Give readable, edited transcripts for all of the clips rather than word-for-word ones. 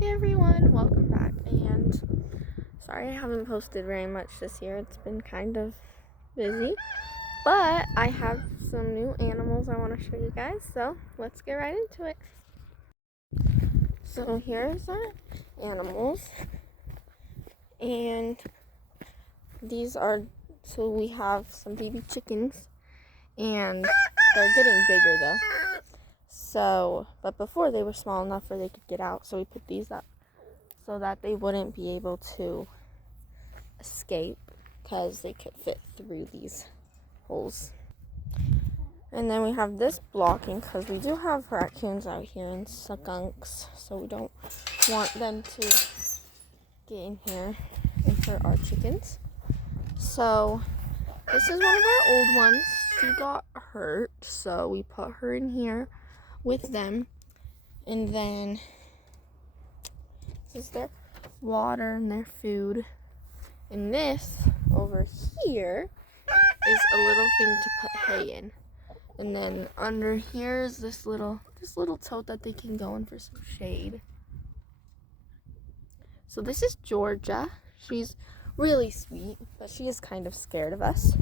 Hey everyone, welcome back, and sorry I haven't posted very much this year. It's been kind of busy, but I have some new animals I want to show you guys, so let's get right into it. So here's our animals, and so we have some baby chickens, and they're getting bigger though. But before they were small enough where they could get out, so we put these up so that they wouldn't be able to escape because they could fit through these holes. And then we have this blocking because we do have raccoons out here and skunks, so we don't want them to get in here and hurt our chickens. So this is one of our old ones. She got hurt, so we put her in here with them. And then this is their water and their food. And this over here is a little thing to put hay in. And then under here is this little tote that they can go in for some shade. So this is Georgia. She's really sweet, but she is kind of scared of us.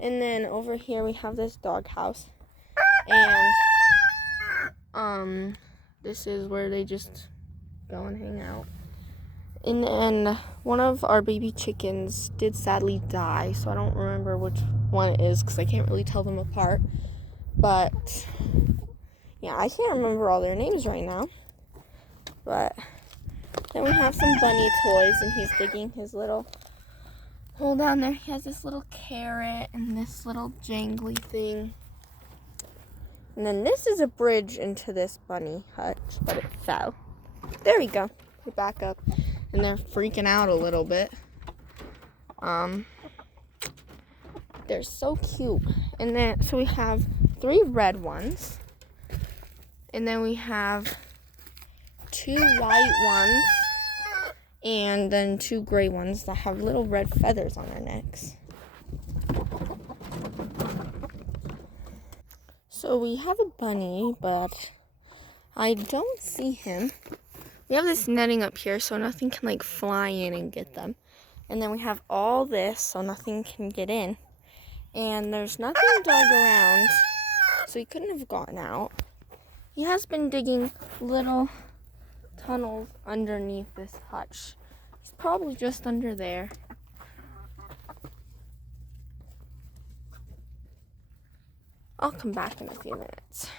And then over here we have this dog house. And this is where they just go and hang out. And then one of our baby chickens did sadly die, so I don't remember which one it is because I can't really tell them apart. But yeah, I can't remember all their names right now. But then we have some bunny toys, and he's digging his little hole down there. He has this little carrot and this little jangly thing. And then this is a bridge into this bunny hutch, but it fell. There we go. We're back up. And they're freaking out a little bit. They're so cute. And then, so we have 3 red ones. And then we have 2 white ones. And then 2 gray ones that have little red feathers on their necks. So we have a bunny, but I don't see him. We have this netting up here so nothing can like fly in and get them. And then we have all this so nothing can get in. And there's nothing dug around, so he couldn't have gotten out. He has been digging little tunnels underneath this hutch. He's probably just under there. I'll come back in a few minutes.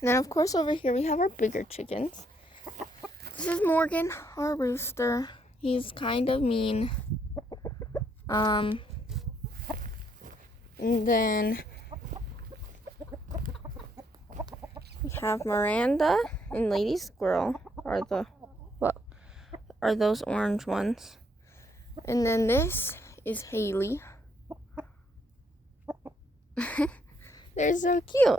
And then of course over here we have our bigger chickens. This is Morgan, our rooster. He's kind of mean. And then we have Miranda and Lady Squirrel are those orange ones. And then this is Haley. They're so cute.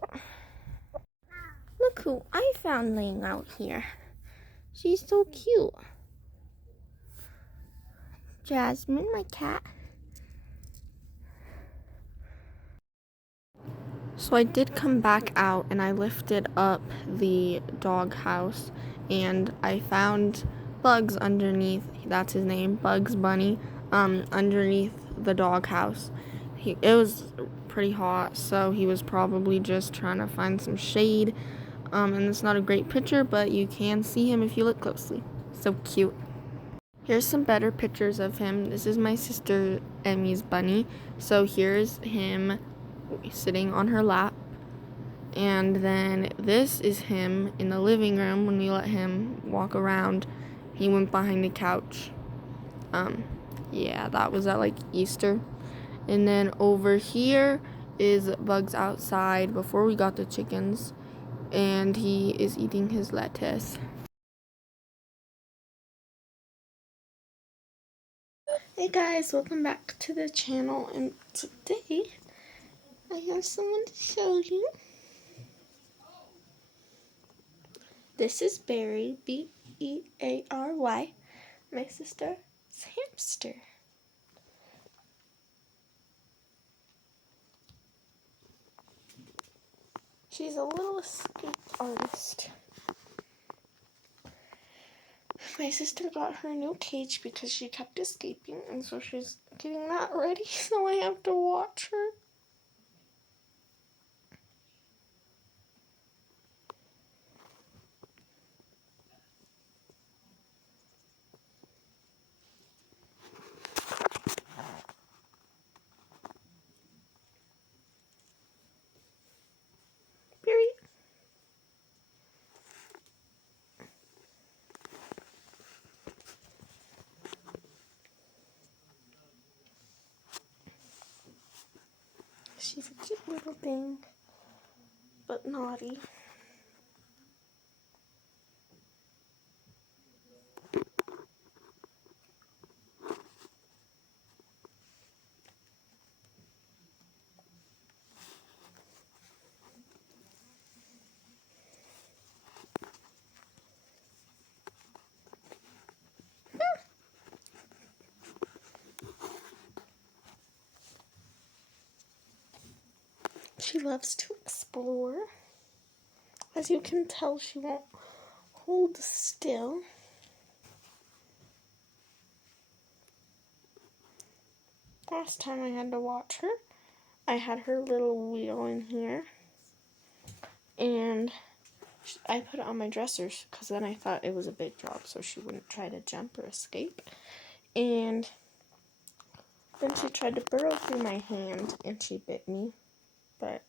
Look who I found laying out here. She's so cute. Jasmine, my cat. So I did come back out and I lifted up the dog house and I found Bugs underneath. That's his name, Bugs Bunny. Underneath the dog house. It was pretty hot, so he was probably just trying to find some shade. And it's not a great picture, but you can see him if you look closely. So cute. Here's some better pictures of him. This is my sister Emmy's bunny. So here's him sitting on her lap. And then this is him in the living room when we let him walk around. He went behind the couch. Yeah, that was at like Easter. And then over here is Bugs outside before we got the chickens. And he is eating his lettuce. Hey guys, welcome back to the channel, and today I have someone to show you. This is Berry, B-E-A-R-Y, my sister's hamster. She's a little escape artist. My sister got her a new cage because she kept escaping, and so she's getting that ready, so I have to watch her. Period. She's a cute little thing, but naughty. She loves to explore. As you can tell, she won't hold still. Last time I had to watch her, I had her little wheel in here, and I put it on my dressers because then I thought it was a big job so she wouldn't try to jump or escape. And then she tried to burrow through my hand and she bit me, but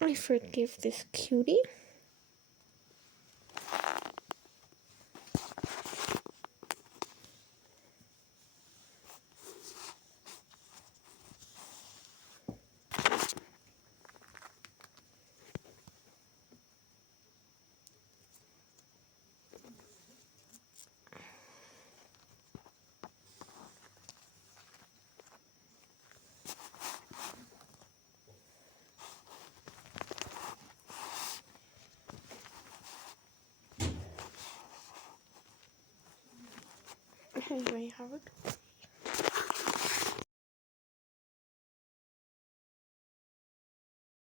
I forgive this cutie. Anyway, Howard.